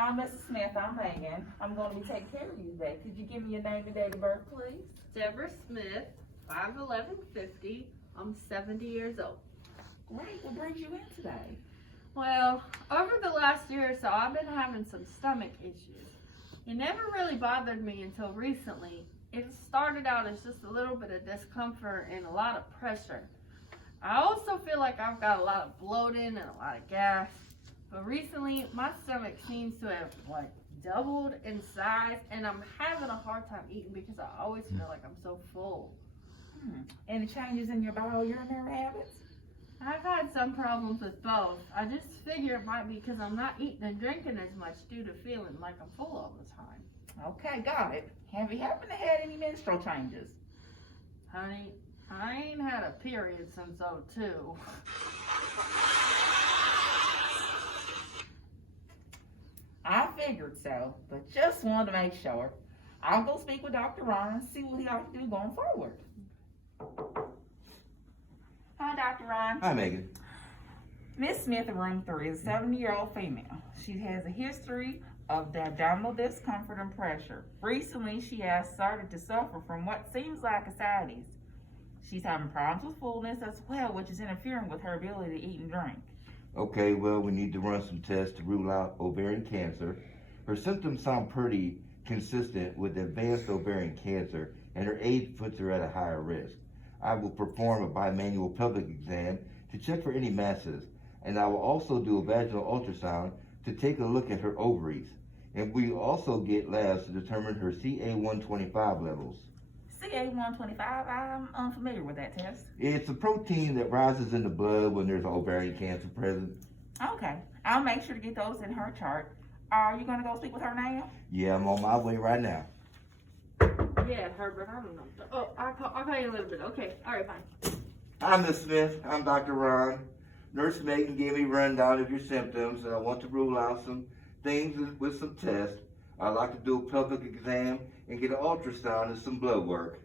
Hi, Mrs. Smith. I'm Megan. I'm going to be taking care of you today. Could you give me your name and date of birth, please? Deborah Smith, 5'11", I'm 70 years old. Great. What brings you in today? Well, over the last year or so, I've been having some stomach issues. It never really bothered me until recently. It started out as just a little bit of discomfort and a lot of pressure. I also feel like I've got a lot of bloating and a lot of gas. But recently, my stomach seems to have doubled in size, and I'm having a hard time eating because I always feel like I'm so full. Any changes in your bowel urinary habits? I've had some problems with both. I just figure it might be because I'm not eating and drinking as much due to feeling like I'm full all the time. Okay, got it. Have you happened to had any menstrual changes? Honey, I ain't had a period since '02. I figured so, but just wanted to make sure. I'll go speak with Dr. Ron and see what he ought to do going forward. Hi, Dr. Ron. Hi, Megan. Miss Smith in room 3 is a 70-year-old female. She has a history of the abdominal discomfort and pressure. Recently, she has started to suffer from what seems like ascites. She's having problems with fullness as well, which is interfering with her ability to eat and drink. Okay, well, we need to run some tests to rule out ovarian cancer. Her symptoms sound pretty consistent with advanced ovarian cancer, and her age puts her at a higher risk. I will perform a bimanual pelvic exam to check for any masses, and I will also do a vaginal ultrasound to take a look at her ovaries. And we also get labs to determine her CA-125 levels. CA-125, I'm unfamiliar with that test. It's a protein that rises in the blood when there's ovarian cancer present. Okay, I'll make sure to get those in her chart. Are you going to go speak with her now? Yeah, I'm on my way right now. Yeah, Herbert, I don't know. Oh, I'll call you in a little bit. Okay, all right, fine. Hi, Miss Smith. I'm Dr. Ron. Nurse Megan gave me a rundown of your symptoms, and I want to rule out some things with some tests. I'd like to do a pelvic exam and get an ultrasound and some blood work.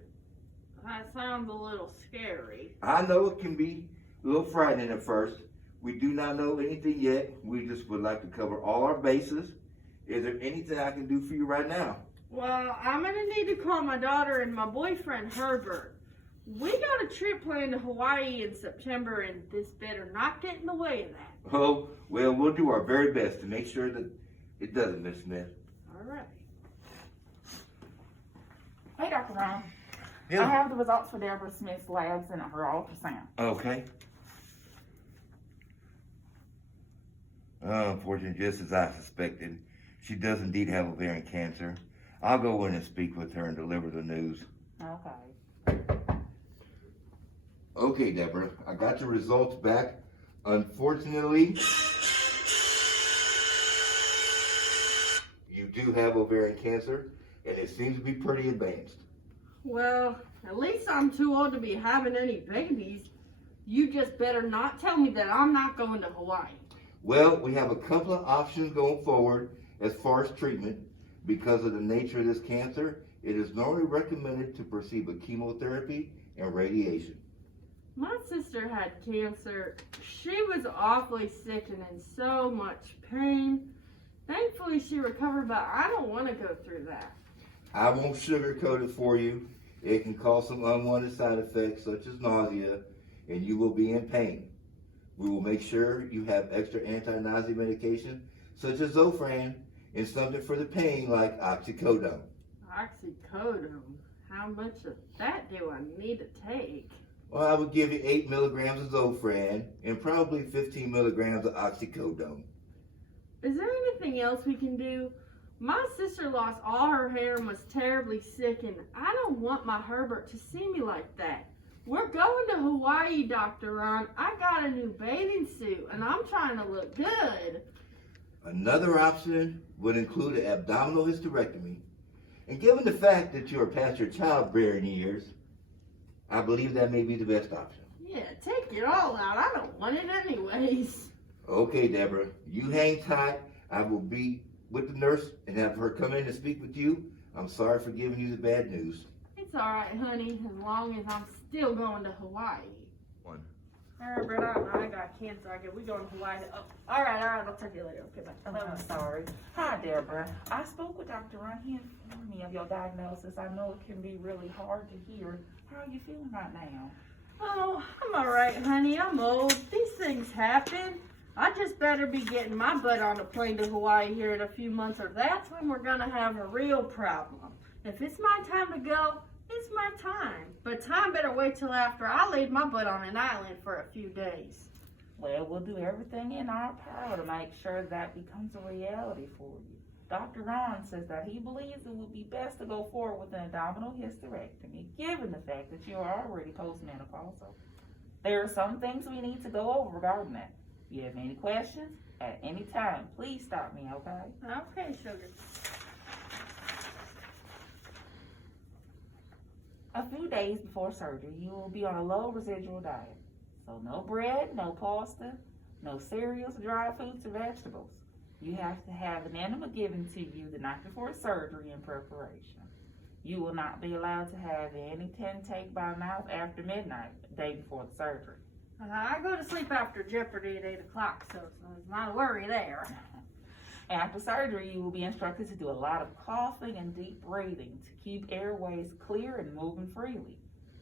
That sounds a little scary. I know it can be a little frightening at first. We do not know anything yet. We just would like to cover all our bases. Is there anything I can do for you right now? Well, I'm going to need to call my daughter and my boyfriend, Herbert. We got a trip planned to Hawaii in September, and this better not get in the way of that. Oh, well, we'll do our very best to make sure that it doesn't, Miss Smith. All right. Hey, Dr. Ron. Yeah. I have the results for Deborah Smith's labs and her ultrasound. Okay. Unfortunately, just as I suspected, she does indeed have ovarian cancer. I'll go in and speak with her and deliver the news. Okay. Okay, Deborah, I got your results back. Unfortunately, you do have ovarian cancer, and it seems to be pretty advanced. Well, at least I'm too old to be having any babies. You just better not tell me that I'm not going to Hawaii. Well, we have a couple of options going forward as far as treatment. Because of the nature of this cancer, it is normally recommended to proceed with chemotherapy and radiation. My sister had cancer. She was awfully sick and in so much pain. Thankfully, she recovered, but I don't want to go through that. I won't sugarcoat it for you. It can cause some unwanted side effects such as nausea, and you will be in pain. We will make sure you have extra anti-nausea medication such as Zofran and something for the pain like oxycodone. Oxycodone? How much of that do I need to take? Well, I would give you 8 milligrams of Zofran and probably 15 milligrams of oxycodone. Is there anything else we can do? My sister lost all her hair and was terribly sick, and I don't want my Herbert to see me like that. We're going to Hawaii, Dr. Ron. I got a new bathing suit, and I'm trying to look good. Another option would include an abdominal hysterectomy. And given the fact that you are past your childbearing years, I believe that may be the best option. Yeah, take it all out. I don't want it anyways. Okay, Deborah, you hang tight. I will be with the nurse and have her come in and speak with you. I'm sorry for giving you the bad news. It's all right, honey, as long as I'm still going to Hawaii. One. Herbert, I got cancer. We going to Hawaii. Oh, all right, I'll talk to you later. Okay, bye. Oh, I'm sorry. Hi, Deborah. I spoke with Dr. Ron. He informed me of your diagnosis. I know it can be really hard to hear. How are you feeling right now? Oh, I'm all right, honey. I'm old. These things happen. I just better be getting my butt on a plane to Hawaii here in a few months, or that's when we're gonna have a real problem. If it's my time to go, it's my time. But time better wait till after I laid my butt on an island for a few days. Well, we'll do everything in our power to make sure that becomes a reality for you. Dr. Ron says that he believes it would be best to go forward with an abdominal hysterectomy, given the fact that you are already postmenopausal. There are some things we need to go over regarding that. If you have any questions, at any time, please stop me, okay? Okay, sugar. A few days before surgery, you will be on a low residual diet. So no bread, no pasta, no cereals, dry foods, or vegetables. You have to have an enema given to you the night before surgery in preparation. You will not be allowed to have any intake by mouth after midnight, the day before the surgery. I go to sleep after Jeopardy at 8 o'clock, so it's not a worry there. After surgery, you will be instructed to do a lot of coughing and deep breathing to keep airways clear and moving freely.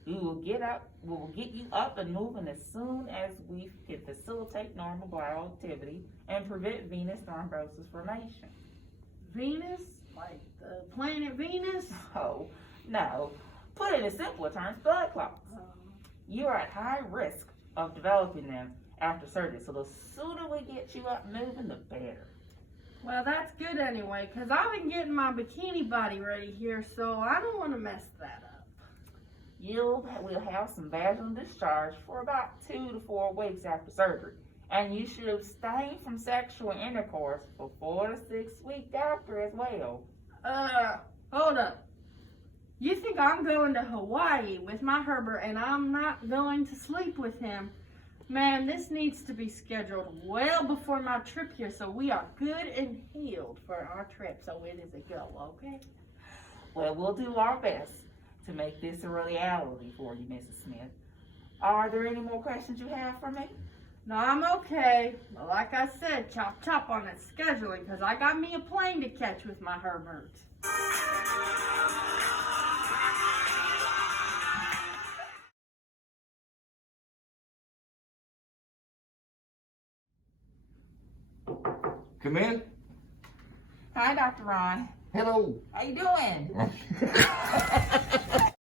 We will get you up and moving as soon as we can facilitate normal bowel activity and prevent venous thrombosis formation. Venus? Like the planet Venus? Oh, no. Put it in simpler terms, blood clots. You are at high risk of developing them after surgery, so the sooner we get you up moving, the better. Well, that's good anyway, because I've been getting my bikini body ready here, so I don't want to mess that up. We'll have some vaginal discharge for about 2 to 4 weeks after surgery, and you should abstain from sexual intercourse for 4 to 6 weeks after as well. Hold up. You think I'm going to Hawaii with my Herbert and I'm not going to sleep with him? Man, this needs to be scheduled well before my trip here so we are good and healed for our trip. So it is a go, okay? Well, we'll do our best to make this a reality for you, Mrs. Smith. Are there any more questions you have for me? No, I'm okay. But like I said, chop chop on that scheduling because I got me a plane to catch with my Herbert. Come in. Hi, Dr. Ron. Hello. How you doing?